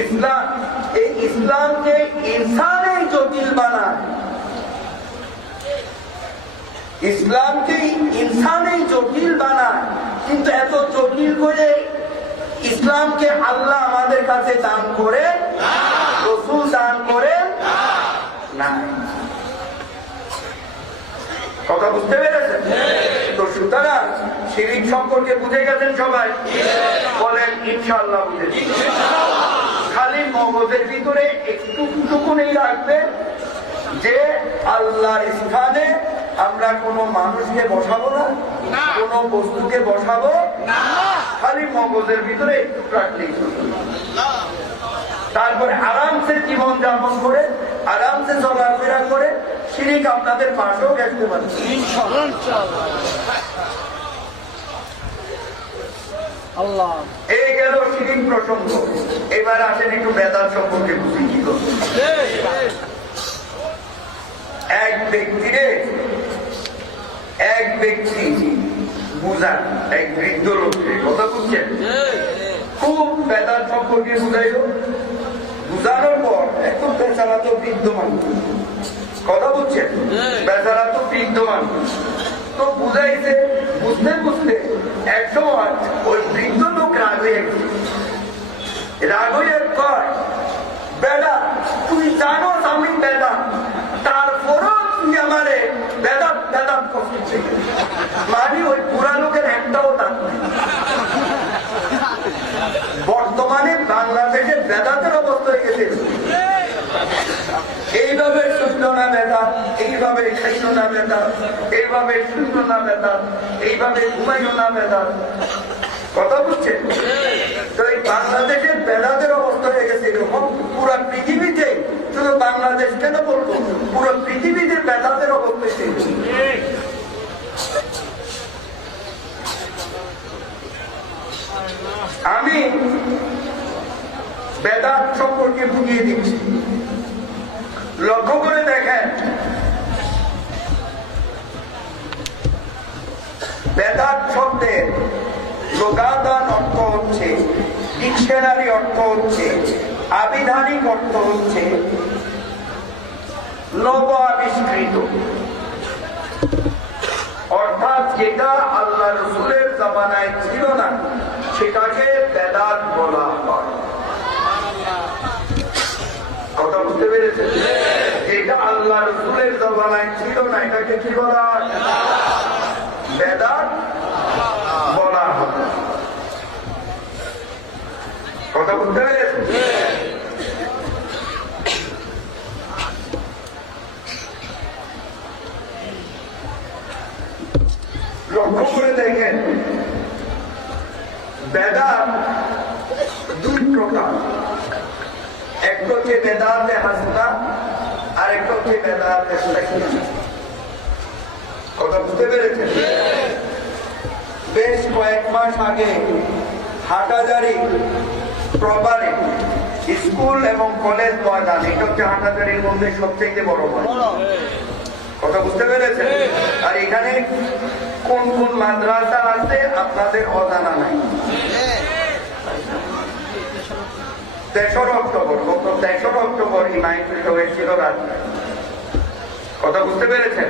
ইসলাম এই ইসলামকে ইনসানের জটিল বানায়, ইসলামকে ইনসানের জটিল বানায়। কিন্তু এত জটিল করে ইসলামকে আল্লাহ আমাদের কাছে দান করে, রাসূল দান করে না। কথা বুঝতে পেরেছেন? তো সুতরাং শিরক সম্পর্কে বুঝে গেছেন সবাই? বলেন ইনশাআল্লাহ বুঝেছি। খালি মগজের ভিতরে একটুকুনি রাখবেন যে আল্লাহর স্থানে আমরা কোনো মানুষকে বসাবো না, কোনো বস্তুকে বসাবো না। খালি মগজের ভিতরে একটু রাখলেই, তারপরে আরামসে জীবন যাপন করে, আরামসে চলাফেরা করে শিরক আপনাদের পাশেও দেখতে পারেন। এই গেল শিরক প্রসঙ্গ। এবার আসেন একটু বেদাত সম্পর্কে বুঝি কি করবে। এক ব্যক্তি বুঝান, এক বৃদ্ধ লোককে, কথা বুঝছেন, খুব বেদাত সম্পর্কে বুঝাইল। বুঝানোর পর একদম বেচারা তো বৃদ্ধ মানুষ, কথা বুঝছেন, বেচারা তো বৃদ্ধ মানুষ, তো বুঝাইছে। বুঝতে বুঝতে একসময় ওই বৃদ্ধ লোক রাগ হয়ে কয়, বেটা তুই জানো আমি বেটা, তারপরও তুই আমারে বেদাত বেদাত করতেছে। মানে ওই পুরা লোকের একটাও দাঁত নেই। বর্তমানে বাংলাদেশে বেদাতের অবস্থা হয়ে গেছে। এইভাবে শূন্য না বেদাত, এইভাবে খাইল না বেদাত, এইভাবে শূন্য না বেদাত, এইভাবে ঘুমাইল না বেদাত। কথা বুঝছেন? তো এই বাংলাদেশের বেদাতের অবস্থা হয়ে গেছে এরকম। পুরো পৃথিবীতে, শুধু বাংলাদেশ কেন বলবো, পুরো পৃথিবীতে বেদাতের অবস্থা হয়ে গেছে। আমি বেদাত সম্পর্কে বুঝিয়ে দিচ্ছি, লক্ষ্য করে দেখেন। বেদাত শব্দের লোকাদান অর্থ হচ্ছে, ডিকশনারি অর্থ হচ্ছে, আবিধানিক অর্থ হচ্ছে নব আবিষ্কৃত, অর্থাৎ যেটা আল্লাহ রাসূলের জামানায় ছিল না সেটাকে বেদাত বলা হয়। কথা বুঝতে পেরেছেন? যেটা আল্লাহ রাসূলের জামানায় ছিল না এটাকে কি বলা হয়? বেদাত বলা হয়। কথা বুঝতে পেরেছেন? লক্ষ্য করে দেখেন, বেদাত দুই প্রকার। একটা হচ্ছে বেদাতে হাসানা, আর একটা হচ্ছে বেদাতে সাহিহা। কথা বুঝতে পেরেছেন? বেশ কয়েক মাস আগে হাটহাজারী প্রবারে স্কুল এবং কলেজ ময়দান, এটা হচ্ছে হাটহাজারীর মধ্যে সবচেয়ে বড় ময়দান। কথা বুঝতে পেরেছেন? আর এখানে কোন কোন মাদ্রাসা আছে আপনাদের অজানা নাই। 3রা অক্টোবর, গত 3রা অক্টোবর এই মাহফিলটা হয়েছিল রাত্রে। কথা বুঝতে পেরেছেন?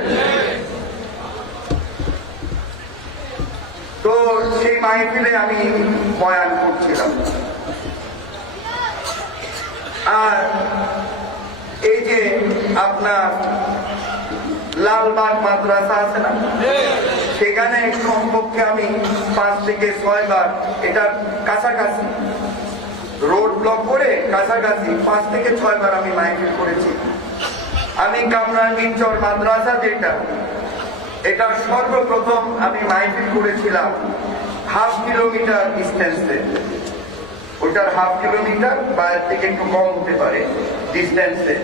তো সেই মাহফিলে আমি বয়ান করছিলাম। আর এই যে আপনার লালবাগ মাদ্রাসা আছে না, সেখানে কমপক্ষে আমি 5 থেকে 6 বার, এটার কাছাকাছি রোড ব্লক করে কাছাকাছি 5 থেকে 6 বার আমি মাইকিং করেছি। আমি কামরাঙ্গীরচর মাদ্রাসা যেটা, এটা সর্বপ্রথম আমি মাইকিং করেছিলাম 1/2 কিলোমিটার ডিস্টেন্সে। ওটার 1/2 কিলোমিটার বা এর থেকে একটু কম হতে পারে ডিস্টেন্সে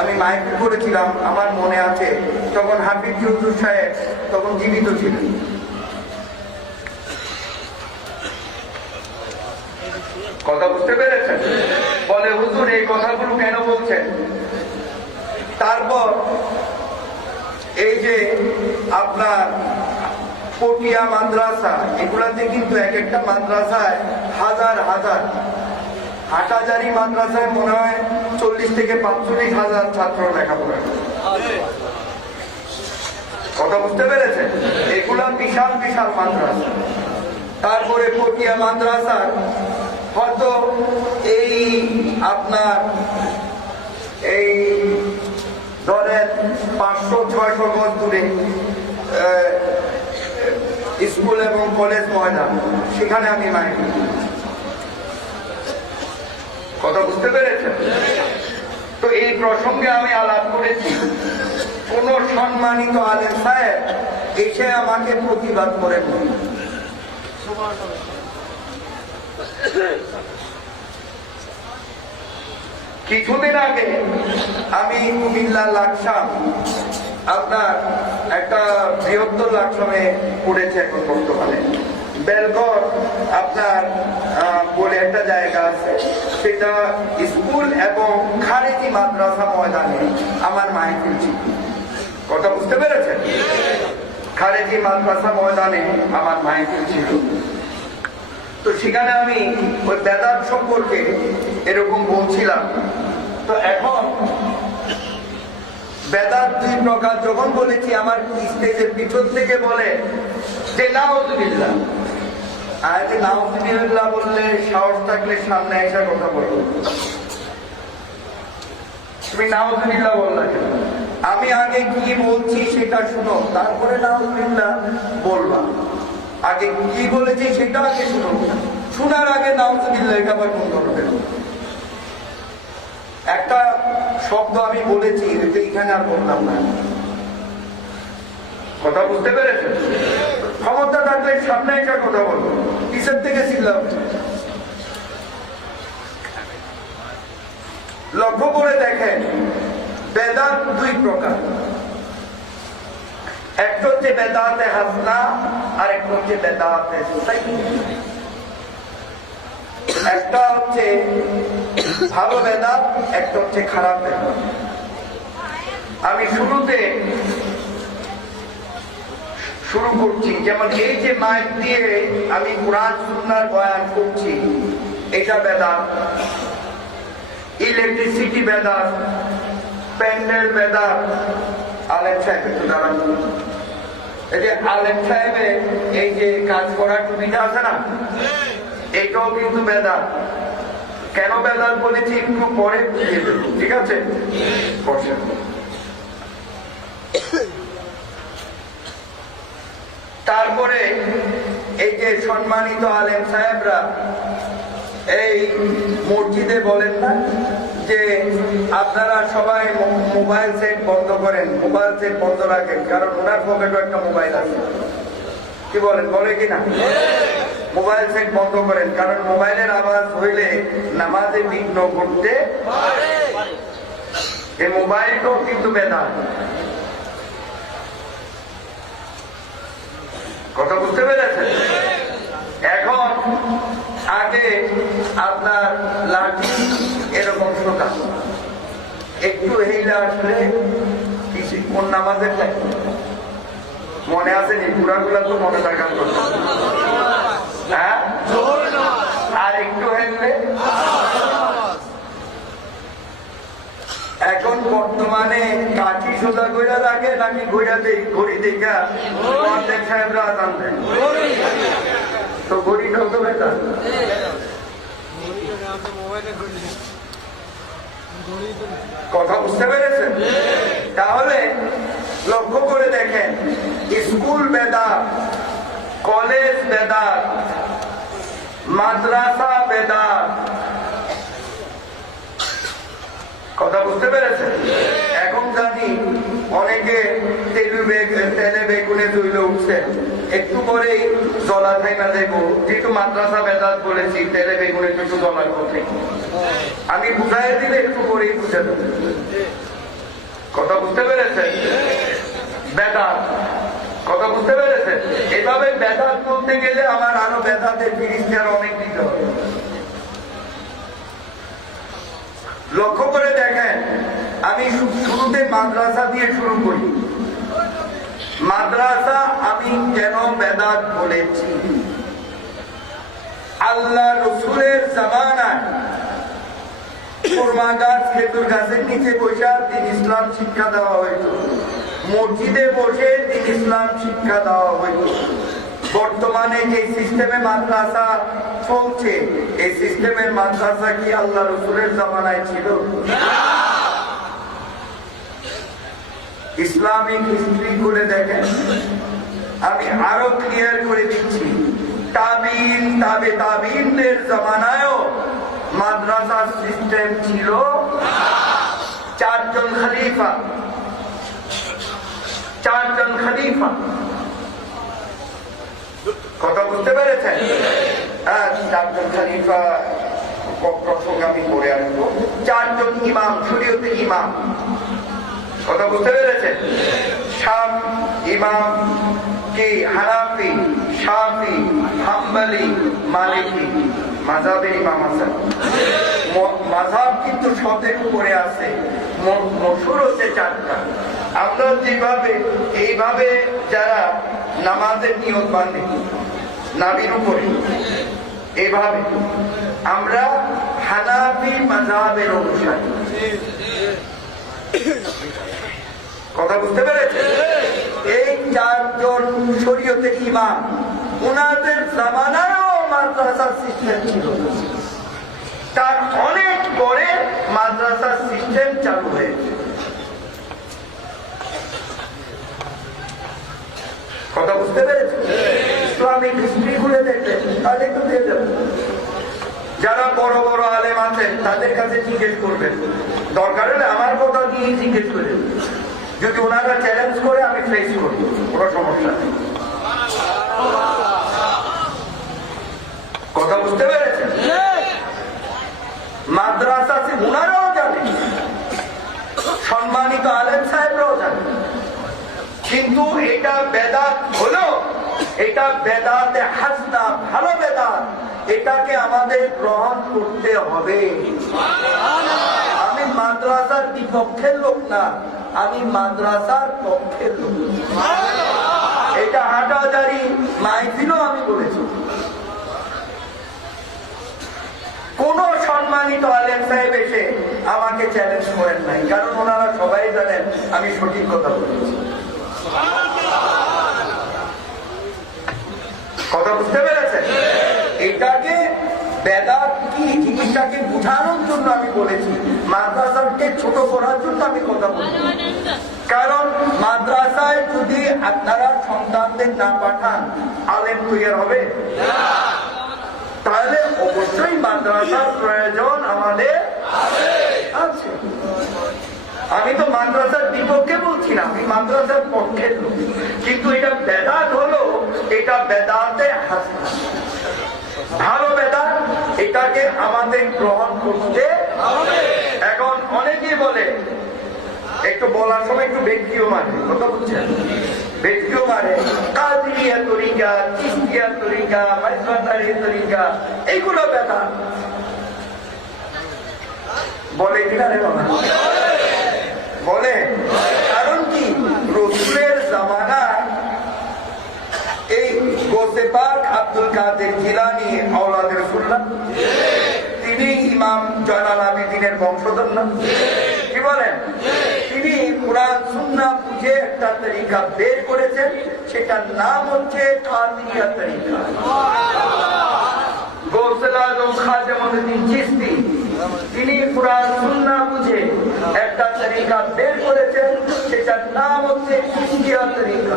আমি মাইকিং করেছিলাম। আমার মনে আছে তখন হাফিজ হুজুর সাহেব তখন জীবিত ছিলেন। কথা বুঝতে পেরেছেন? বলে হুজুর এই কথাগুলো কেন বলছেন? তারপর এই যে আপনার পটিয়া মাদ্রাসা, এগুলাতে কিন্তু এক একটা মাদ্রাসায় হাজার হাজার হাটাজারি মাদ্রাসায় মনে হয় 40 থেকে 45,000 ছাত্র লেখাপড়া করে। কথা বুঝতে পেরেছেন? এগুলা বিশাল বিশাল মাদ্রাসা। তারপরে পটিয়া মাদ্রাসা হয়তো এই আপনার এই ধরেন 500-600 গজ দূরে স্কুল এবং কলেজ ময়দান, সেখানে আমি মাইক। কথা বুঝতে পেরেছেন? তো এই প্রসঙ্গে আমি আলাপ করেছি, কোন সম্মানিত আলেম সাহেব এসে আমাকে প্রতিবাদ করেন। কিছুদিন আগে আমি কুমিল্লা লাকসাম, আপনার একটা বৃহত্তর লাকসামে পড়েছে এখন বর্তমানে বেলগড় আপনার বলে একটা জায়গা আছে, সেটা স্কুল এবং খারেজি মাদ্রাসা ময়দানে আমার মাহফিল ছিল। কথা বুঝতে পেরেছেন? খারেজি মাদ্রাসা ময়দানে আমার মাহফিল ছিল। তো সেখানে আমি ওই বেদাত সম্পর্কে এরকম বলছিলাম। তো এখন বেদাত 2 প্রকার যখন বলেছি, আমার স্টেজের পিছন থেকে বলে যে নাউযুবিল্লাহ। আর যে নাউযুবিল্লাহ বললে সাহস থাকলে সামনে এসে কথা বলো। তুমি নাউযুবিল্লাহ বললা কেন? আমি আগে কি বলছি সেটা শুনো, তারপরে নাউযুবিল্লাহ বলবা। আগে কি বলেছি সেটা আগে শুনো, শোনার আগে নাউযুবিল্লাহ এটা আবার কোন ধরনের? একটা শব্দ আমি বলেছি, এইখানে আর বললাম না। কথা বুঝতে পেরেছেন? ক্ষমতা থাকলে সামনে একটা কথা বলবো, পিছের থেকে ছিলাম। লক্ষ্য করে দেখেন, বেদাত 2 প্রকার। একটা হচ্ছে বেদাতে হাসনা, আর একটা হচ্ছে বেদাতে সাইয়্যিদ। একটা হচ্ছে ভালো বেদাত, একটা হচ্ছে খারাপ বেদাত। আমি শুরুতে শুরু করছি, যেমন এই যে মাইক দিয়ে আমি কোরআন সুন্নাহর বয়ান করছি, এটা বেদাত। ইলেকট্রিসিটি বেদাত, প্যান্ডেল বেদাত। আলেম সাহেব একটু দাঁড়ান। এই যে আলেম সাহেবের এই যে কাজ করার সুবিধা আছে না, এটাও কিন্তু বেদাত। কেন বেদাত বলেছি একটু পরে বুঝিয়ে দেব, ঠিক আছে? বসেন। তারপরে এই যে সম্মানিত আলেম সাহেবরা এই মসজিদে বলেন না যে আপনারা সবাই মোবাইল সেট বন্ধ করেন, মোবাইল সেট বন্ধ রাখেন, কারণ ওনার পকেটও একটা মোবাইল আছে। কি বলেন, বলে কিনা? মোবাইল সেট বন্ধ করেন, কারণ মোবাইলের আওয়াজ হইলে নামাজে বিঘ্ন করতে পারে। এই মোবাইলটাও কিন্তু বেদাত। কথা বুঝতে পেরেছেন? এখন আগে আপনার লাঠি এরকম সোজা, একটু হেইলে আসলে কিছু কোন নামাজের লাগে মনে আছে নি? পুরাগুলা তো মনে থাকার কথা। হ্যাঁ, আর একটু হেললে। এখন বর্তমানে কাঠি সোজা কইরা রাখে নাকি ঘুরা দেই ঘড়ি দেখা অর্ধেক সাহেবরা আদান দেয়, তো ঘড়িটাও তো বেটা। কথা বুঝতে পেরেছেন? তাহলে লক্ষ্য করে দেখেন, স্কুল বেদাত, কলেজ বেদাত, মাদ্রাসা বেদাত। কথা বুঝতে পেরেছেন? এখন জানি অনেকে তেলে বেগুনে তুলে উঠছেন, একটু পরেই জলা থাইনা দেবো, যেহেতু মাদ্রাসা বেদাত বলেছি, তেলে বেগুনে একটু জলার করতে আমি বুঝাই দিলে একটু পরেই বুঝে দেবো। কথা বুঝতে পেরেছেন? বেদাত। কথা বুঝতে পেরেছেন? এভাবে বেদাত বলতে গেলে আমার আরো বেদাতের ফিরিস্তার অনেক দিতে হবে। লক্ষ্য করে দেখেন, আমি শুরুতে মাদ্রাসা দিয়ে শুরু করি। মাদ্রাসা আমি কেন বেদাত বলেছি? আল্লাহ রসুলের জামানায় সুরমা গাছ খেজুর গাছের নিচে বসে দিন ইসলাম শিক্ষা দেওয়া হইতো, মসজিদে বসে দিন ইসলাম শিক্ষা দেওয়া হইতো। বর্তমানে যে সিস্টেমে মাদ্রাসা চলছে, এই সিস্টেমের মাদ্রাসা কি আল্লাহ রসুলের জামানায় ছিল? ইসলামিক হিস্ট্রি করে দেখেন, আমি আরো ক্লিয়ার করে দিচ্ছি, তাবিন তাবে তাবিনদের জামানায়ও মাদ্রাসা সিস্টেম ছিল। চারজন খলিফা কথা বুঝতে পেরেছেন? চারজন খলিফা প্রসঙ্গ আমি করে আসবো। চারজন ইমাম, শরীয়তে ইমাম, কথা বুঝতে পেরেছেন? শাম ইমাম কি হানাফি, শাফি, হাম্বলি, মালিকি, মাযহাবের ইমাম আছেন। মাযহাব কিন্তু শতের উপরে আছে, মশহুর হচ্ছে চারটা। আমরা যেভাবে এইভাবে যারা নামাজের নিয়ত বাঁধে নাভির উপরে, এইভাবে আমরা হানাফি মাযহাবের অনুসারী। কথা বুঝতে পেরেছে? এই চারজন শরীয়তের ইমাম, ওনাদের জামানায়ও মাদ্রাসার সিস্টেম ছিল, তার অনেক পরে মাদ্রাসার সিস্টেম চালু হয়েছে। কথা বুঝতে পেরেছে? ইসলামিক হিস্ট্রি খুলে দেখবেন, তাহলে একটু দিয়ে যাবেন। যারা বড় বড় আলেম আছেন তাদের কাছে জিজ্ঞেস করবেন, দরকার হলে আমার কথা দিয়ে জিজ্ঞেস করেন, যদি ওনারা চ্যালেঞ্জ করে আমি ফেস করি, কোনো সমস্যা নেই। কথা বুঝতে পেরেছেন? মাদ্রাসা ওনারাও জানে, সম্মানিত আলেম সাহেবরাও জানে, কিন্তু এটা বেদাত হলো, এটা বেদাতে হাসনা, ভালো বেদাত, এটাকে আমাদের গ্রহণ করতে হবে। আমি মাদ্রাসার বিপক্ষের লোক না, আমি মাদ্রাসার পক্ষের লোক। এটা হাটাজারি মাইফিলও আমি বলেছি। কোন সম্মানিত আলেম সাহেব এসে আমাকে চ্যালেঞ্জ করেন নাই, কারণ ওনারা সবাই জানেন আমি সঠিক কথা বলেছি। কথা বুঝতে পেরেছেন? এটাকে বেদাত কি জিনিসটাকে বুঝানোর জন্য আমি বলেছি, মাদ্রাসাকে ছোট করার জন্য আমি কথা বলছি। কারণ মাদ্রাসায় যদি আপনারা সন্তানদের না পাঠান, আলেম তৈরি হবে? তাহলে অবশ্যই মাদ্রাসার প্রয়োজন আমাদের আছে। আমি তো মাদ্রাসার বিপক্ষে বলছি না, আমি মাদ্রাসার পক্ষে, কিন্তু এটা বেদাত হলো, এটা বেদাতে হাসনা, ভালো বেদাত, এটাকে আমাদের গ্রহণ করতে হবে। এখন অনেকেই বলে, একটু বলার সময় একটু ব্যক্তিও মারে, কথা বুঝছেন? ব্যক্তিও মারে, কাদিরিয়া তরিকা, চিশতিয়া তরিকা, মাইজবান্দারি তরিকা, এইগুলো বেদাত বলে কিনা রে বাবা? বলে। কারণ কি, রসুলের জামানায় এই গোসে পাক আব্দুল কাদের জিলানী আওলাদ রাসূলুল্লাহ, তিনি ইমাম জয়নাল আবেদিনের বংশধর না? কি বলেন? তিনি কুরআন সুন্নাহ বুঝে একটা তরিকা বের করেছেন, সেটার নাম হচ্ছে কাদিরিয়া তরিকা। গৌসুল আজম খাজা মঈনুদ্দিন চিশতি, তিনি কুরআন সুন্নাহ বুঝে একটা তরিকা বের করেছেন, সেটার নাম হচ্ছে চিশতিয়া তরিকা।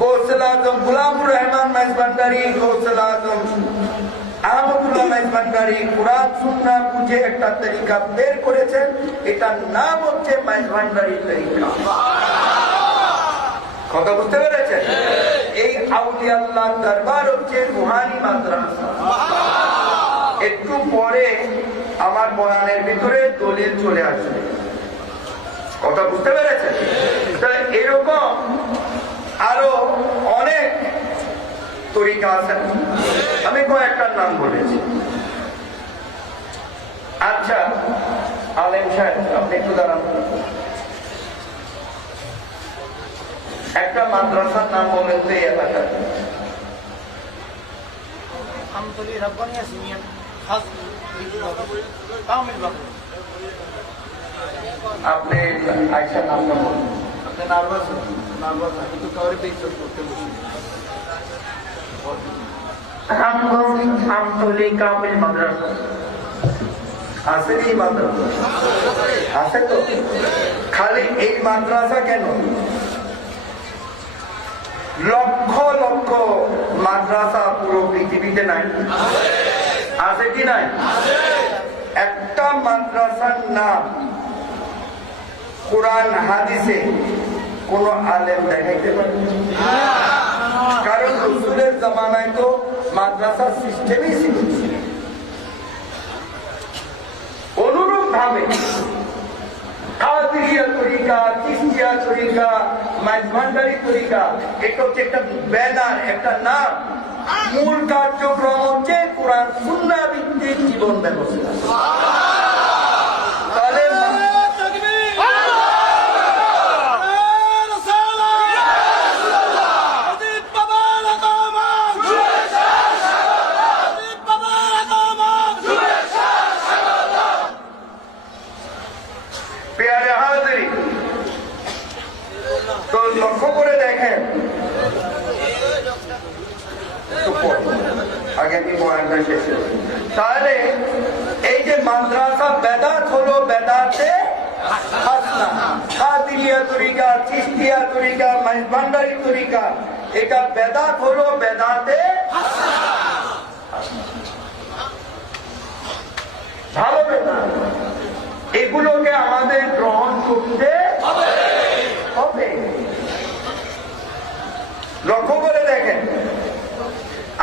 গৌসুল আজম গোলামুর রহমান মাইজভান্ডারি, গৌসুল আজম আহমদুল্লাহ মাইজভান্ডারি কুরআন সুন্নাহ বুঝে একটা তরিকা বের করেছেন, এটার নাম হচ্ছে মাইজভান্ডারি তরিকা। কথা বুঝতে পেরেছেন? এই আউলিয়া আল্লাহ দরবার হচ্ছে রুহানি মাদ্রাসা। একটু পরে আমার বয়ানের ভিতরে দলিল চলে আসবে, কথা বুঝতে পেরেছেন? তাহলে এরকম আরো অনেক তরিকা আছে, আমি কয়েকটার নাম বলেছি। আচ্ছা আলেম সাহেব, আপনি একটু দাঁড়ান, একটা মাদ্রাসার নাম বলেন তো এই এলাকার। আপনি আয়সা নামটা বলুন। আপনি নার্ভাস কিন্তু কাউরে বেইজ্জত করতে বসে আমতলী কামিল মাদ্রাসা আছে কি মাদ্রাসা আছে তো? খালি এই মাদ্রাসা কেন, লক্ষ লক্ষ মাদ্রাসা পুরো পৃথিবীতে নাই, আছে কি নাই? একটা মাদ্রাসার নাম কোরআন হাদিসে কোন আলেম দেখাইতে পারে? কারণ রাসূলের জামানায় তো মাদ্রাসার সিস্টেমই ছিল। অনুরূপ ভাবে কাদেরিয়া তরিকা, চিশতিয়া তরিকা, মাইজভান্ডারি তরিকা, এটা হচ্ছে একটা ব্যানার, একটা নাম। মূল কার্যক্রম হচ্ছে কোরআন সুন্নাহ ভিত্তিক জীবন ব্যবস্থা। তাহলে তো লক্ষ্য করে দেখেন, আগে বয়ানটা শেষ। তাহলে এই যে মাদ্রাসা বেদাত হলো, বেদাতে হাসানা, কাদেরিয়া তরিকা, চিশতিয়া তরিকা, মাইজভান্ডারি তরিকা, এটা বেদাত হলো, বেদাতে ভালো বেদাত। এগুলোকে আমাদের গ্রহণ করতে হবে। লক্ষ্য করে দেখেন,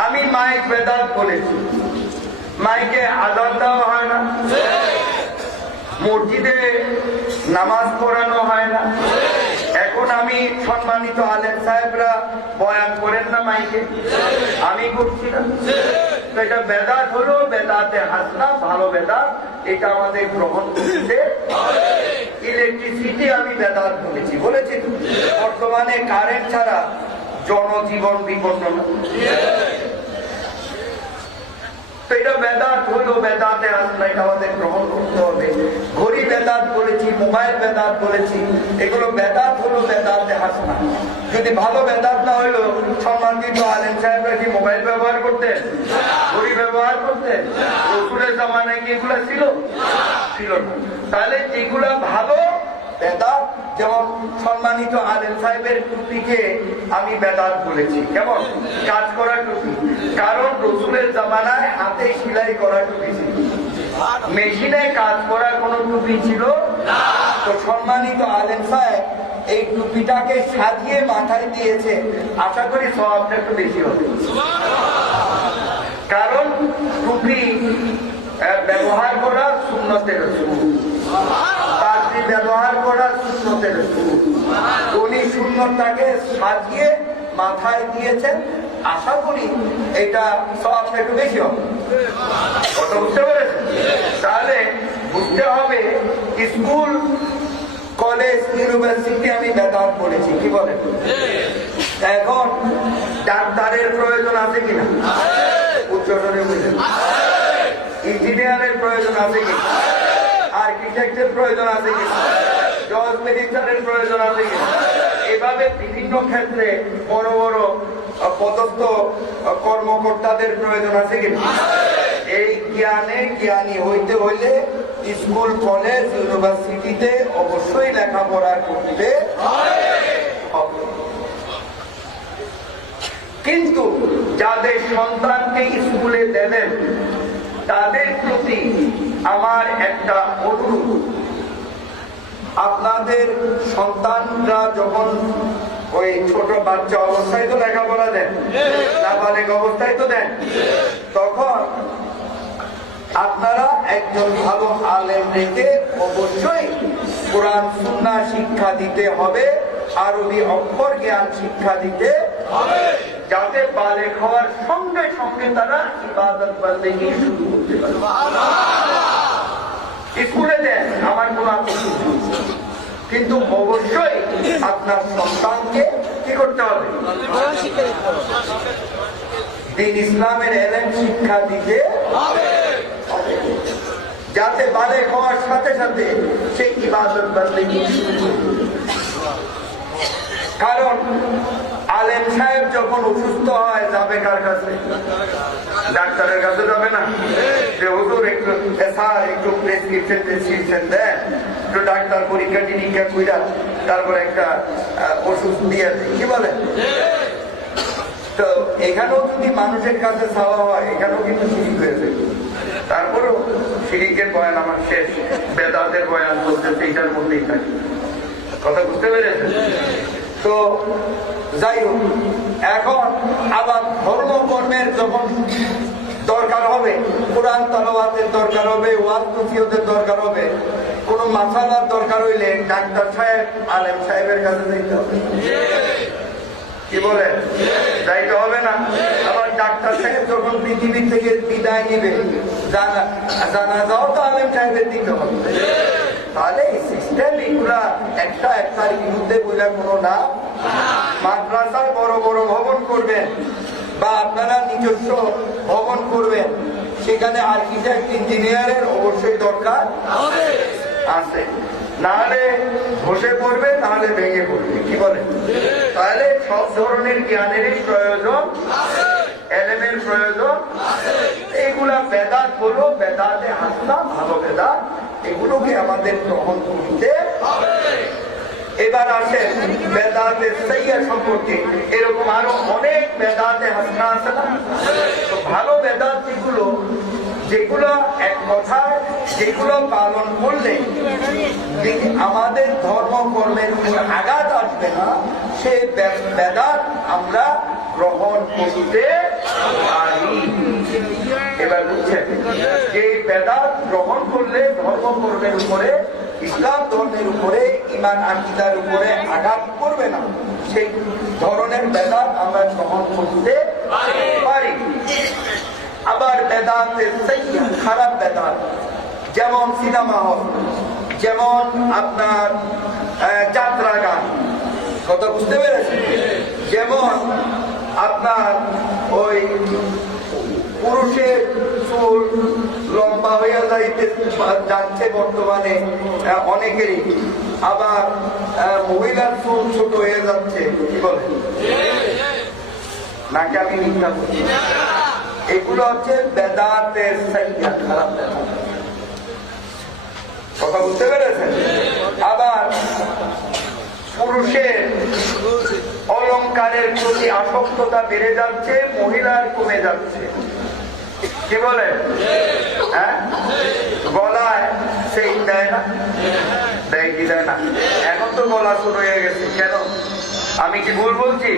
আমি মাইক বেদাত বলেছি, মাইকে আযান দেওয়া হয় না, মসজিদে নামাজ পড়ানো হয় না। এখন আমি সম্মানিত আলেম সাহেবরা বয়ান করেন না মাইকে, আমি করছি না। তো এটা বেদাত হলো, বেদাতে হাসানা, ভালো বেদাত, এটা আমাদের গ্রহণ করতে। ইলেকট্রিসিটি আমি বেদাত বলেছি, বর্তমানে কারেন্ট ছাড়া জনজীবন বিপন্ন। এটা বেদাত হলো, বেদাতে হাসানা, এটা আমাদের গ্রহণ করতে হবে। ঘড়ি বেদাত বলেছি, মোবাইল বেদাত বলেছি, এগুলো বেদাত হলো, বেদাতে হাসানা। যদি ভালো বেদাত না হইলো, সম্মানিত আলেম সাহেবরা কি মোবাইল ব্যবহার করতেন? ঘড়ি ব্যবহার করতেন? রাসূলের জামানায় কি এগুলা ছিল? ছিল না। তাহলে এগুলা ভালো বেদাত। যেমন সম্মানিত আলেম সাহেবের টুপিকে আমি বেদাত বলেছি। কেমন? কাজ করা টুপি। কারণ রাসূলের জামানায় হাতে সেলাই করা টুপি ছিল, মেশিনে কাজ করা কোন টুপি ছিল না। তো সম্মানিত আলেম সাহেব এই টুপিটাকে সাজিয়ে মাথায় দিয়েছে, আশা করি সওয়াবটা একটু বেশি হবে। কারণ টুপি ব্যবহার করা সুন্নতের রাসূল, পাগড়ি ব্যবহার করা সুন্নতের রাসূল। উনি সুন্নতটাকে সাজিয়ে মাথায় দিয়েছেন, আশা করি এটা সওয়াবটা একটু বেশি হবে। কথা বুঝতে পেরেছেন? তাহলে বুঝতে হবে, স্কুল, কলেজ, ইউনিভার্সিটি আমি বেদাত বলেছি, কি বলেন? এখন ডাক্তারের প্রয়োজন আছে কিনা? উচ্চতরে বুঝলেন? ইঞ্জিনিয়ারের প্রয়োজন আছে কিনা? আর্কিটেক্টের প্রয়োজন আছে কিনা? জজ ম্যাজিস্ট্রেটের প্রয়োজন আছে কিনা? এভাবে বিভিন্ন ক্ষেত্রে বড় বড় পদস্থ কর্মকর্তাদের প্রয়োজন আছে কিনা? এই জ্ঞানে জ্ঞানী হইতে হইলে স্কুল, কলেজ, ইউনিভার্সিটিতে অবশ্যই লেখাপড়া করতে হবে। কিন্তু যাদের সন্তানকে স্কুলে দেবেন, তাদের প্রতি আমার একটা অনুরোধ, আপনাদের সন্তানরা যখন ওই ছোট বাচ্চা অবস্থায় তো লেখাপড়া দেন, নাবালেগ অবস্থায় তো দেন, তখন আপনারা একজন ভালো আলেম রেখে অবশ্যই কোরআন সুন্নাহ শিক্ষা দিতে হবে, আরবি অক্ষর জ্ঞান শিক্ষা দিতে হবে, যাতে বালেগ হওয়ার সঙ্গে সঙ্গে তারা ইবাদত বন্দেগী শুরু করতে পারে। স্কুলে দেন, আমার কোন আপত্তি নেই, কিন্তু অবশ্যই আপনার সন্তানকে কি করতে হবে? দ্বীন ইসলামের এলেম শিক্ষা দিতে হবে। বালেগ হওয়ার সাথে সাথে সে ইবাদত বন্দেগী শুরু করবে। কারণ আলেম সাহেব যখন অসুস্থ হয় যাবে কার কাছে? ডাক্তারের কাছে যাবে না যে হুজুর একটু স্যার একটু প্রেসক্রিপশন দেন, একটু ডাক্তার পরীক্ষা টিরীক্ষা কইরা তারপর একটা ওষুধ দিয়ে দেয়, কি বলে? তো এখানেও যদি মানুষের কাছে চাওয়া হয় এখানেও কিন্তু শিরিক হয়েছে। তারপরেও শিরিকের বয়ান আমার শেষ, বেদাতের বয়ান চলতেছে এইটার মধ্যেই থাকে। কথা বুঝতে পেরেছেন? তো যাই হোক, এখন আবার ধর্ম কর্মের যখন দরকার হবে, কোরআন তালাওয়াতের দরকার হবে, ওয়াজ নসিহতের দরকার হবে, কোন মাসালার দরকার হইলে ডাক্তার সাহেব আলেম সাহেবের কাছে যাইতে হবে, কি বলে? যাইতে হবে না? আবার ডাক্তার সাহেব যখন পৃথিবী থেকে বিদায় নিবে জানাজাও তো আলেম সাহেবের দিতে হবে। তাহলে এই সিস্টেম এগুলা একটার বিরুদ্ধে বোঝা কোনো না। মাদ্রাসায় বড় বড় ভবন করবেন বা আপনারা নিজস্ব ভবন করবেন, সেখানে আর্কিটেক্ট ইঞ্জিনিয়ারের অবশ্যই দরকার আছে, নাহলে বসে পড়বে, নাহলে ভেঙে পড়বে, কি বলে? তাহলে সব ধরনের জ্ঞানেরই প্রয়োজন, এলেমের প্রয়োজন। এইগুলা বেদাত হলো, বেদাতে হাসনা ভালো বেদাত, এগুলোকে আমাদের গ্রহণ করতে হবে। এবার আসেন বেদাতে সাইয়্যা সম্পর্কে। এরকম আরো অনেক বেদাতে হাসনা আছে না? তো ভালো বেদাত যেগুলো এক কথায় যেগুলো পালন করলে আমাদের ধর্ম কর্মের উপর আঘাত আসবে না, সেই বেদাত আমরা গ্রহণ করতে পারি। এবার বুঝছেন যে বেদাত গ্রহণ করলে ধর্ম কর্মের উপরে, ইসলাম ধর্মের উপরে, ঈমান আকীদার উপরে আঘাত করবে না, সেই ধরনের বেদাত আমরা গ্রহণ করতে পারি। আবার বেদাতে সাইয়্যা খারাপ বেদাত, যেমন সিনেমা হল, যেমন আপনার যাত্রা গান, কথা বুঝতে পেরেছেন? যেমন আপনার ওই পুরুষের চুল লম্বা হইয়া যাচ্ছে বর্তমানে অনেকেরই, আবার মহিলার চুল ছোট হয়ে যাচ্ছে, কি বলে? নাকি আমি মিথ্যা বলছি? এগুলো হচ্ছে বেদাতে সাইয়্যা খারাপ বেদাত, কথা বুঝতে পেরেছেন? আবার পুরুষের অলংকারের প্রতি আসক্ততা বেড়ে যাচ্ছে, মহিলার কমে যাচ্ছে, কি বলে? হ্যাঁ, গলায় সেই দেয় না, দেয় কি দেয় না? এখন তো গলা শুরু হয়ে গেছে, কেন? আমি কি ভুল বলছি?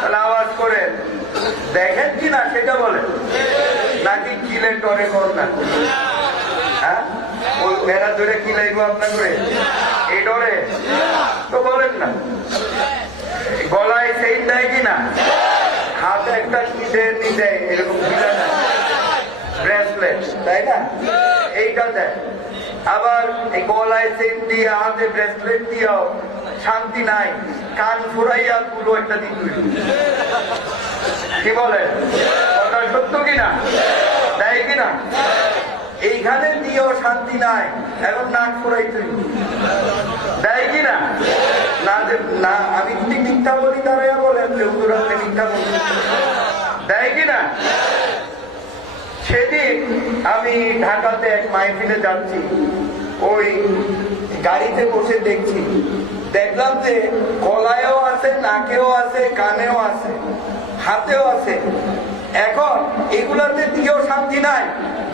তাহলে আওয়াজ করে দেখেন কি না সেটা বলে, নাকি কিলে টরে কর না? হ্যাঁ, ওই মেয়েরা ধরে কি লাগবো আপনার করে এই ডরে তো বলেন না। গলায় সেই দেয় কিনা, হাতে একটা কি দেয় এরকম ব্রেসলেট, তাই না? এইটা দেয়। আবার এই গলায় চেন দিয়ে হাতে ব্রেসলেট দিয়েও শান্তি নাই, কান ফুরাইয়া পুরো একটা দিন, কি বলে? কথা সত্য কিনা? দেয় কিনা? এইখানে দিয়েও শান্তি নাই, এখন নাক ফুরাইতে দেয় কিনা? না, আমি যদি মিথ্যা বলি তারা বলেন যে হুজুর আপনি মিথ্যা বলি, দেয় কিনা? সেদিন আমি ঢাকাতে এক মাহফিলে যাচ্ছি, ওই গাড়িতে বসে দেখলাম যে গলায়ও আছে, নাকেও আছে, কানেও আছে, হাতেও আছে। এখন এগুলাতে দিয়েও শান্তি নাই,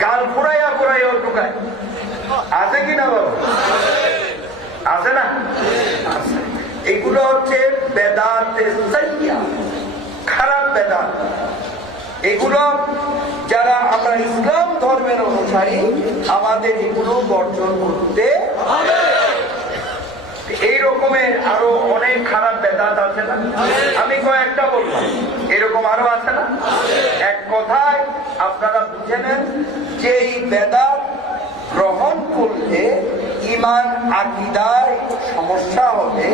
গাল ফুরাইয়া ঢুকায়, আছে কিনা বাবা? আছে না? আছে। এগুলো হচ্ছে বেদাতে সাইয়্যা, খারাপ বেদাত। এগুলো যারা আমরা ইসলাম ধর্মের অনুসারী, আমাদের এগুলো বর্জন করতে হবে। এই রকমের আরো অনেক খারাপ বেদাত আছে না? আমি কয়েকটা বললাম, এরকম আরো আছে না? এক কথায় আপনারা বুঝে নেন যে এই বেদাত গ্রহণ করলে ঈমান আকীদায় সমস্যা হবে,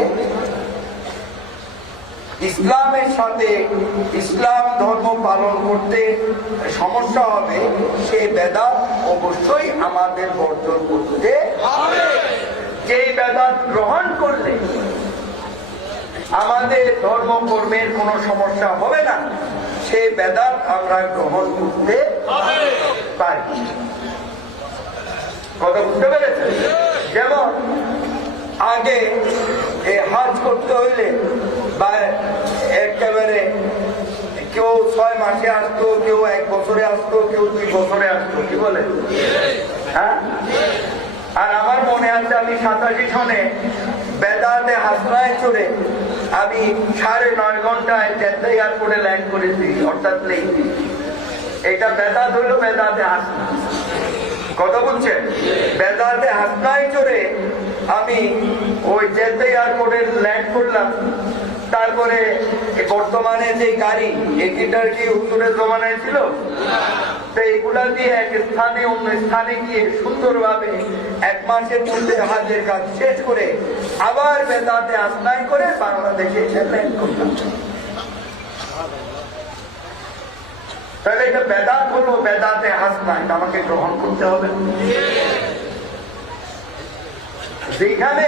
ইসলামের সাথে ইসলাম ধর্ম পালন করতে সমস্যা হবে, সেই বেদাত অবশ্যই আমাদের বর্জন করতে হবে। যে বেদাত গ্রহণ করলে আমাদের ধর্ম কর্মের কোনো সমস্যা হবে না, সেই বেদাত আমরা গ্রহণ করতে পারি। কথা বুঝতে পেরেছেন? যেমন আগে হজ করতে হইলে বা একেবারে কেউ 6 মাসে আসতো, কেউ 1 বছরে আসতো, কেউ 2 বছরে আসতো, কি বলে? হ্যাঁ। আর আমার মনে আছে আমি 87 সনে বেদাতে হাসনায় চড়ে আমি 9.5 ঘন্টায় জেদ্দা এয়ারপোর্টে ল্যান্ড করেছি, অর্থাৎ লেখি। এটা বেদাত হইল বেদাতে হাসনা। কথা বলছেন? বেদাতে হাসনায় চড়ে আমি ওই জেদ্দা এয়ারপোর্টে ল্যান্ড করলাম। তারপরে বর্তমানে যে গাড়ি, এটার কি উত্তরের জমানায় ছিল, তো এগুলা দিয়ে এক স্থানে অন্য স্থানে গিয়ে সুন্দরভাবে 1 মাসের মধ্যে হাজের কাজ শেষ করে আবার বেদাতে আসনাই করে বাংলাদেশে এসে ল্যান্ড করলাম। তাহলে এটা বেদাত হলো বেদাতে হাসনাই, আমাকে গ্রহণ করতে হবে। যেখানে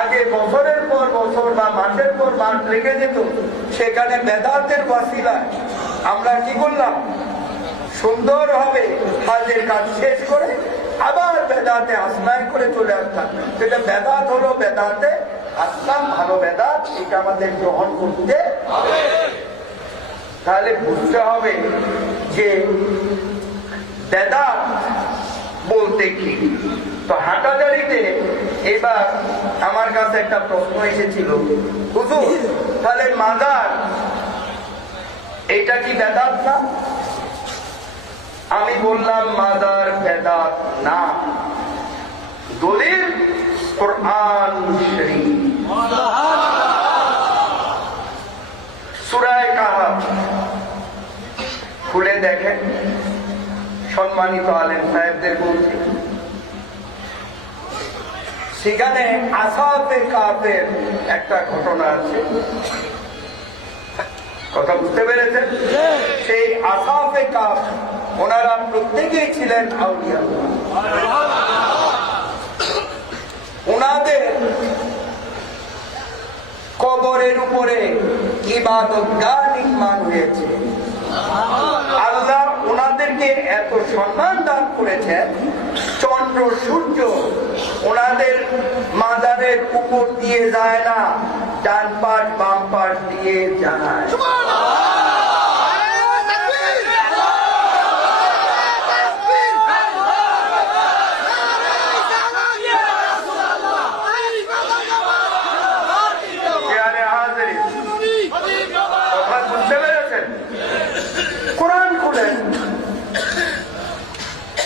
আগে বছরের পর বছর বা মাসের পর মাস লেগে যেত, সেখানে বেদাতের ওয়াসিলায় আমরা কি করলাম? সুন্দর হবে হাজের কাজ শেষ করে আবার বেদাতে আসনাই করে চলে আসতাম। সেটা বেদাত হলো বেদাতে আসলাম, ভালো বেদাত, এটা আমাদের গ্রহণ করতে হবে। তাহলে বুঝতে হবে যে বেদাত বলতে কি। তো হাটাজারিতে এবার আমার কাছে একটা প্রশ্ন এসেছিল, হুজুর তাহলে মাজার এটা কি বেদাত না? আমি বললাম মাজার বেদাত না। দলিল কোরআন শরীফ, সূরা কাহফ খুলে দেখেন। সম্মানিত আলেম সাহেবদের বলছি, সেখানে আসহাবে কাহফের একটা ঘটনা আছে। কথা বুঝতে পেরেছেন? সেই আসহাবে কাহফ ওনারা প্রত্যেকেই ছিলেন আউলিয়া। ওনাদের কবরের উপরে ইবাদতগাহ নির্মাণ হয়েছে। আল্লাহ ওনাদেরকে এত সম্মান দান করেছেন, চন্দ্র সূর্য ওনাদের মাজারের উপর দিয়ে যায় না, ডান পাশ বাম পাশ দিয়ে যায়। কোরআন খুলেন,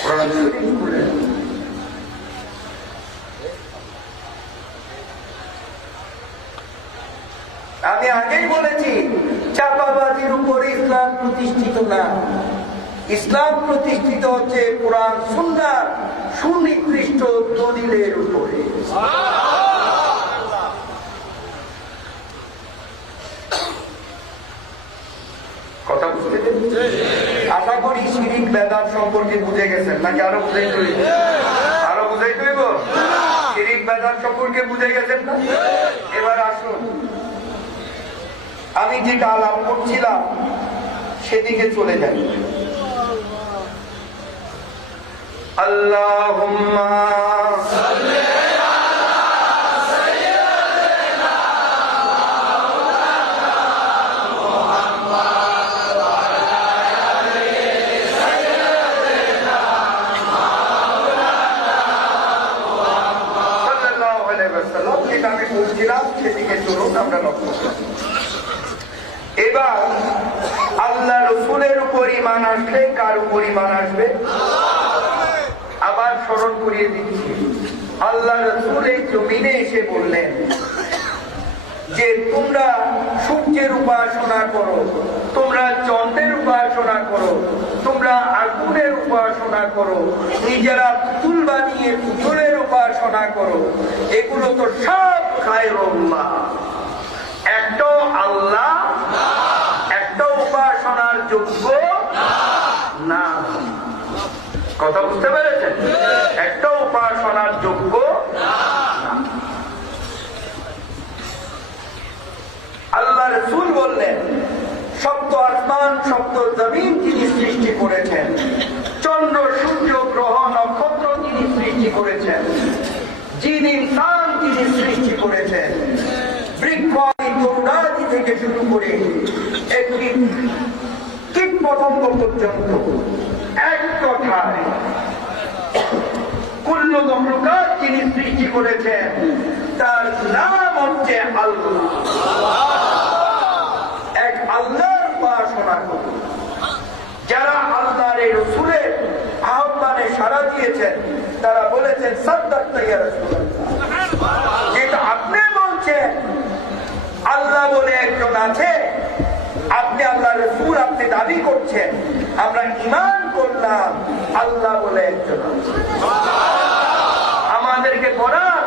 কোরআন শরীফ খুলেন। আমি আগেই বলেছি, চাপাবাজির উপর ইসলাম প্রতিষ্ঠিত না। ইসলাম প্রতিষ্ঠিত হচ্ছে কোরআন সুন্নাহর সুনির্দিষ্ট দলিলের উপরে। কথা বুঝতে পেরেছেন? আশা করি শিরিক বেদাত সম্পর্কে বুঝে গেছেন, নাকি আরো বুঝাইতে হইব? আরো বুঝাইতে হইব? শিরিক বেদাত সম্পর্কে বুঝে গেছেন না? এবার আসুন, আমি যেটা আলাপ করছিলাম সেদিকে চলে যাই। আল্লাহুম্মা সাল্লি আমি বলছিলাম সেদিকে চলুন আমরা লক্ষ্য করি। এবার আল্লাহ রসুলের উপর ঈমান আসলে কার উপর ঈমান আসবে? আবার স্মরণ করিয়ে দিচ্ছি, আল্লাহ রসুল এই জমিনে এসে বললেন যে তোমরা সূর্যের উপাসনা করো, তোমরা চন্দ্রের উপাসনা করো, তোমরা আগুনের উপাসনা করো, নিজেরা পুতুল বানিয়ে পুতুলের উপাসনা করো, এগুলো তো সব খায়রুল্লাহ, একটাও আল্লাহ, একটা উপাসনার যোগ্য না। কথা বুঝতে পেরেছেন? একটা উপাসনার যোগ্য না। আল্লাহ রাসূল বললেন, সপ্ত আসমান সপ্ত জমিন যিনি সৃষ্টি করেছেন, চন্দ্র সূর্য গ্রহ নক্ষত্র যিনি সৃষ্টি করেছেন, জিন ইনসান যিনি সৃষ্টি করেছেন, বৃক্ষ তরুণাদি থেকে শুরু করে একটি কীট পতঙ্গ পর্যন্ত, এক কথায় কুল্লু মখলুকাত যিনি সৃষ্টি করেছেন তার নাম হচ্ছে আল্লাহ। এক আল্লাহর উপাসনা করুন। যারা আল্লাহর এই রাসূলের আহ্বানে সাড়া দিয়েছেন তারা বলেছেন সাদ্দাকতা ইয়া রাসূলুল্লাহ। যেটা আপনি বলছেন আল্লাহ বলে একজন আছে, আপনি আল্লাহর রাসূল, আপনি দাবি করছেন, আমরা ঈমান করলাম আল্লাহ বলে একজন আছে। আমাদেরকে কোরআন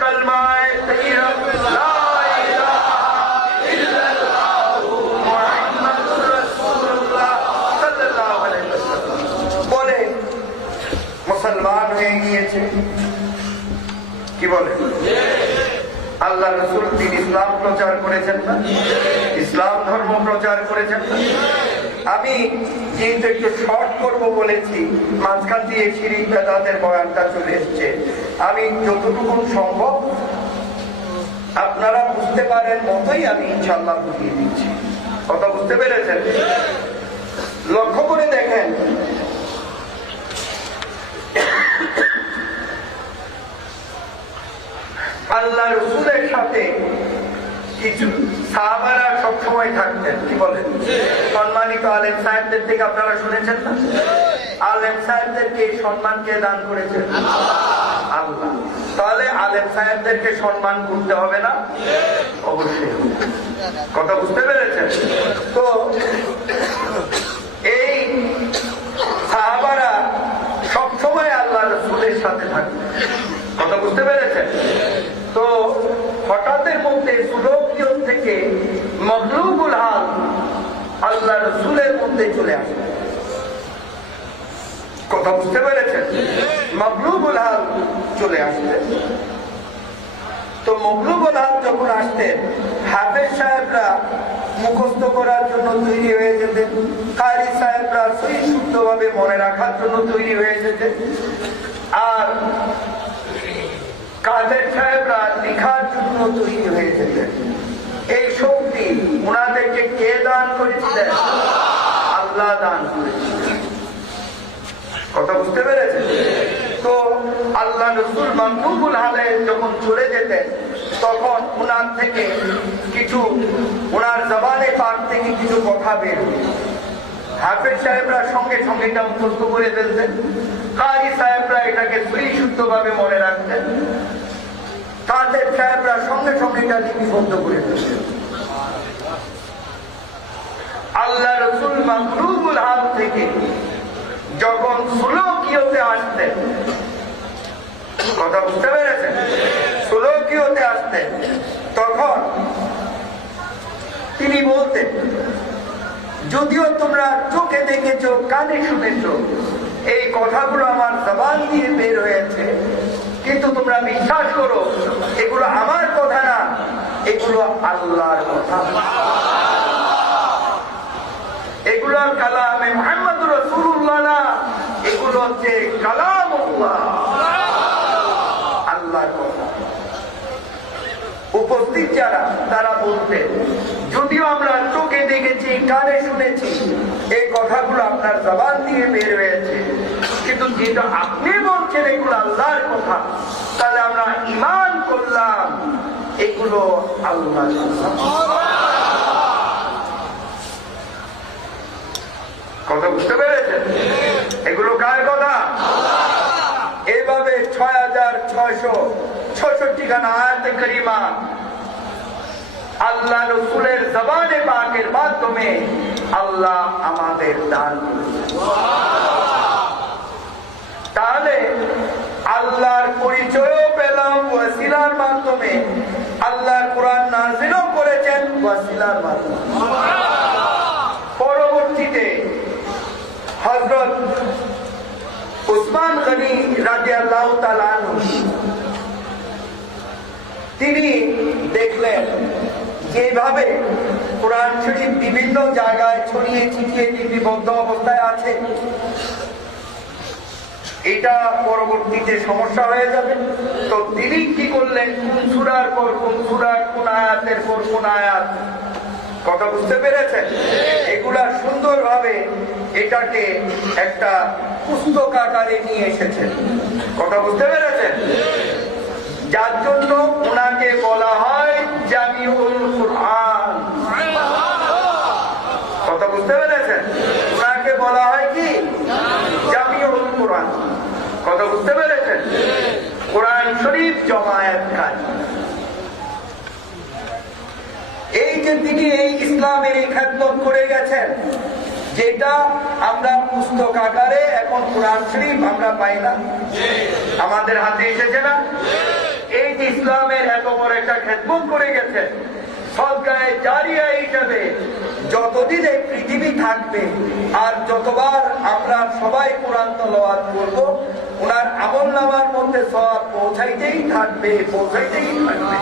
কালমায়ে তাইয়্যিবা লা ইলাহা ইল্লাল্লাহু মুহাম্মাদুর রাসূলুল্লাহ সাল্লাল্লাহু আলাইহি ওয়াসাল্লাম বলে মুসলমান হয়ে গিয়েছে। কি বলে? আল্লাহ রাসূল তিনি ইসলাম প্রচার করেছেন না? ইসলাম ধর্ম প্রচার করেছেন না? আমি যেহেতু একটু শর্ট করব বলেছি, মাঝখান দিয়ে শিরিক বেদাতের বয়ানটা চলে এসছে, আমি যতটুকু সম্ভব আপনারা বুঝতে পারেন মতোই আমি ইনশাআল্লাহ বুঝিয়ে দিচ্ছি। কথা বুঝতে পেরেছেন? লক্ষ্য করে দেখেন, আল্লাহ রাসূলের সাথে কিছু সাহাবারা সবসময় থাকতেন। কি বলেন? সম্মানিত আলেম সাহেবদের থেকে আপনারা শুনেছেন না? আলেম সাহেবদেরকে সম্মান কে দান করেছেন? আল্লাহ। তাহলে আলেম সাহেবদেরকে সম্মান করতে হবে না? অবশ্যই। কথা বুঝতে পেরেছেন? তো এই সাহাবারা সবসময় আল্লাহ রাসূলের সাথে থাকতেন। কথা বুঝতে পেরেছেন? তো হঠাৎের মধ্যে সুলকিয়ত থেকে মখলুকুল হাল আল্লাহ রাসূলের মধ্যে চলে আসে। কথা বুঝতে পেরেছেন? মখলুকুল হাল চলে আসতে, তো মখলুকুল হাল যখন আসতেন হাফেজ সাহেবরা মুখস্থ করার জন্য তৈরি হয়ে যেতেন, কারি সাহেবরা সহি শুদ্ধভাবে মনে রাখার জন্য তৈরি হয়ে যেতেন, আর কাদের সাহেবরা লেখার জন্য তৈরি হয়ে যেতেন। এই শক্তি ওনাদেরকে কে দান করেছিলেন? আল্লাহ দান করেছিলেন। কথা বুঝতে পেরেছেন? তো আল্লাহ রাসূল মখলুকুল হালে যখন চলে যেতেন তখন ওনার থেকে কিছু, ওনার জবানে পাক থেকে কিছু কথা বের হতো। হাফেজ সাহেবরা সঙ্গে সঙ্গে এটা মুখস্থ করে ফেলতেন, কারি সাহেবরা এটাকে শুদ্ধ ভাবে মনে রাখতেন, তাদের সাহেবরা সঙ্গে সঙ্গে এটা লিপিবদ্ধ করে ফেলতেন। আল্লাহ রাসূল মখলুকুল হাল থেকে যখন সুলকিয়তে আসতেন, কথা বুঝতে পেরেছেন? সুলকিয়তে আসতেন তখন তিনি বলতেন, যদিও তোমরা চোখে দেখেছো, কানে শুনেছো, এই কথাগুলো আমার জবান দিয়ে বের হয়েছে, কিন্তু তোমরা বিশ্বাস করো এগুলো আমার কথা না, এগুলো আল্লাহর কথা। এগুলো কালামে মুহাম্মদুর রাসূলুল্লাহ না, এগুলো হচ্ছে কালামুল্লাহ, আল্লাহর কথা। উপস্থিত যারা তারা বলতেন, যদিও আমরা চোখে দেখেছি, কানে শুনেছি, এই কথাগুলো আপনার জবান দিয়ে বের হয়েছে, কিন্তু যেটা আপনি বলছেন এগুলো আল্লাহর কথা, তাহলে আমরা ঈমান করলাম এগুলো আল্লাহর কথা। কথা বুঝতে পেরেছেন? এগুলো কার কথা? এভাবে 6666 খানা আয়াতে কারিমা আল্লাহ রাসূলের জবানে পাকের মাধ্যমে আল্লাহ আমাদের দান করেছেন। তাহলে আল্লাহর পরিচয়ও পেলাম ওয়াসিলার মাধ্যমে। আল্লাহ কোরআন নাযিলও করেছেন ওয়াসিলা উসমান গনি রাদিয়াল্লাহু তাআলা আনহু তিনি দেখলেন যেভাবে কোরআন শরীফ বিভিন্ন জায়গায় ছড়িয়ে ছিটিয়ে লিপিবদ্ধ অবস্থায় আছে, এটা পরবর্তীতে সমস্যা হয়ে যাবে। তো তিনি কি করলেন, কোন সূরার পর কোন সূরা, কোন আয়াতের পর কোন আয়াত, কথা বুঝতে পেরেছেন? এগুলা সুন্দরভাবে এটাকে একটা পুস্তক আকারে নিয়ে এসেছেন, কথা বুঝতে পেরেছেন? যার জন্য ওনাকে বলা হয় জামিউল কুরআন, কথা বুঝতে পেরেছেন? ওনাকে বলা হয় কি জামিউল কুরআন, কথা বুঝতে পেরেছেন? কোরআন শরীফ জমায়েতকারী। এই যে তিনি এই ইসলামের এই খেদমত করে গেছেন, যেটা আমরা পুস্তক আকারে এখন কোরআন শরীফ আমরা পাই না, আমাদের হাতে এসেছে না? এই যে ইসলামের এত বড় একটা খেদমত করে গেছে, সদকায়ে জারিয়া হিসাবে যতদিন এই পৃথিবী থাকবে আর যতবার আমরা সবাই কোরআন তেলাওয়াত করব, ওনার আমলনামার মধ্যে সওয়াব পৌঁছাইতেই থাকবে, পৌঁছাইতেই থাকবে।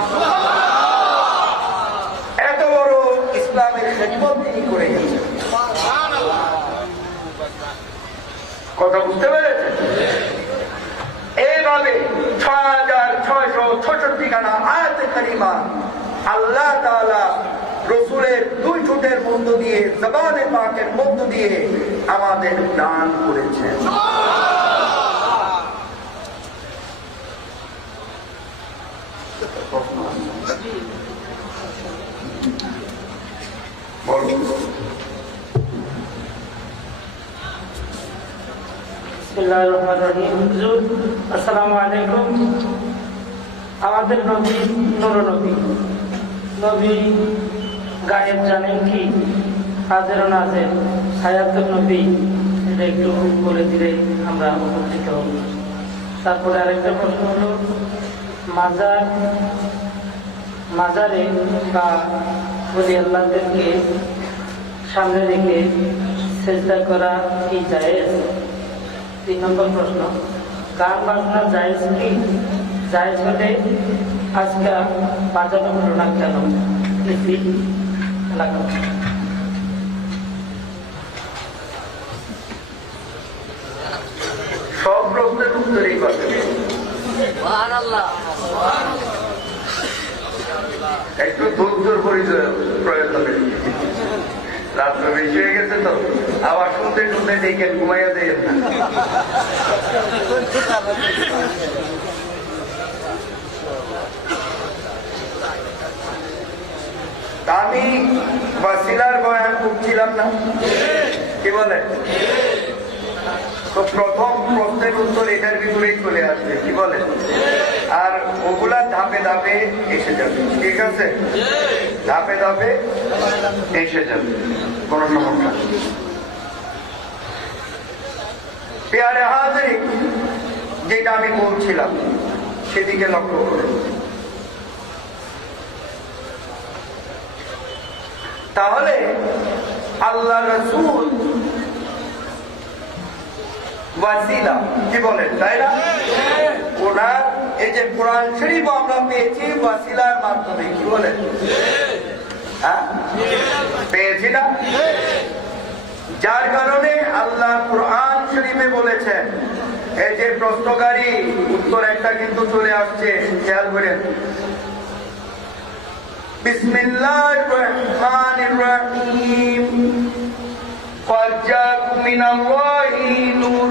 এত বড় ইসলামের খেদমত তিনি করে গেছেন, কথা বুঝতে পেরেছেন? এইভাবে 6666 খানা আয়াতে কারিমা আল্লাহ তাআলা রাসূলের দুই ঠোঁটের মধ্য দিয়ে, জবানে পাকের মধ্য দিয়ে আমাদের দান করেছেন। আসসালামু আলাইকুম। আমাদের নবী নূর নবী, নবী গায়েব জানেন কি? হাজের ও নাজের হায়াতুন নবী, এটা একটু বলে দিলে আমরা উপকৃত হব। তারপরে আরেকটা প্রশ্ন হলো, মাজারে বা ওলি আল্লাহদেরকে সামনে রেখে সেজদা করা কি জায়েজ? 3 নম্বর প্রশ্ন, গান বাজনা জায়েজ কি? জায়েজ হলে আজকে বাজানো হলো না কেন? এলাকা সব প্রশ্নের উত্তরই পাবে, একটু ধৈর্যের পরিচয় প্রয়োজন। রাত্র বেশি হয়ে গেছে তো, আবার শুনতে শুনতে দেখেন, ঘুমাইয়া দেন না। আমি ওয়াসিলার বয়ান করছিলাম না, কি বলে? তো প্রথম প্রশ্নের উত্তর এটার ভিতরেই চলে আসবে, কি বলে? আর ওগুলা ধাপে ধাপে এসে যাবে, ঠিক আছে? ধাপে ধাপে এসে যাবে, কোন সমস্যা। পেয়ারে হাজির, যেটা আমি বলছিলাম সেদিকে লক্ষ্য করুন। তাহলে আল্লাহ রাসূল ওয়াসিলা, কি বলেন, তাই না? ওনার এই যে কোরআন শরীফ আমরা পেয়েছি ওয়াসিলার মাধ্যমে, কি বলেন? হ্যাঁ, পেয়েছি না? যার কারণে আল্লাহ কোরআন শরীফে বলেছেন, এই যে প্রশ্নকারী উত্তর একটা কিন্তু চলে আসছে, খেয়াল করেন। বিসমিল্লাহির রহমানির রহিম, قد جاءكم من الله نور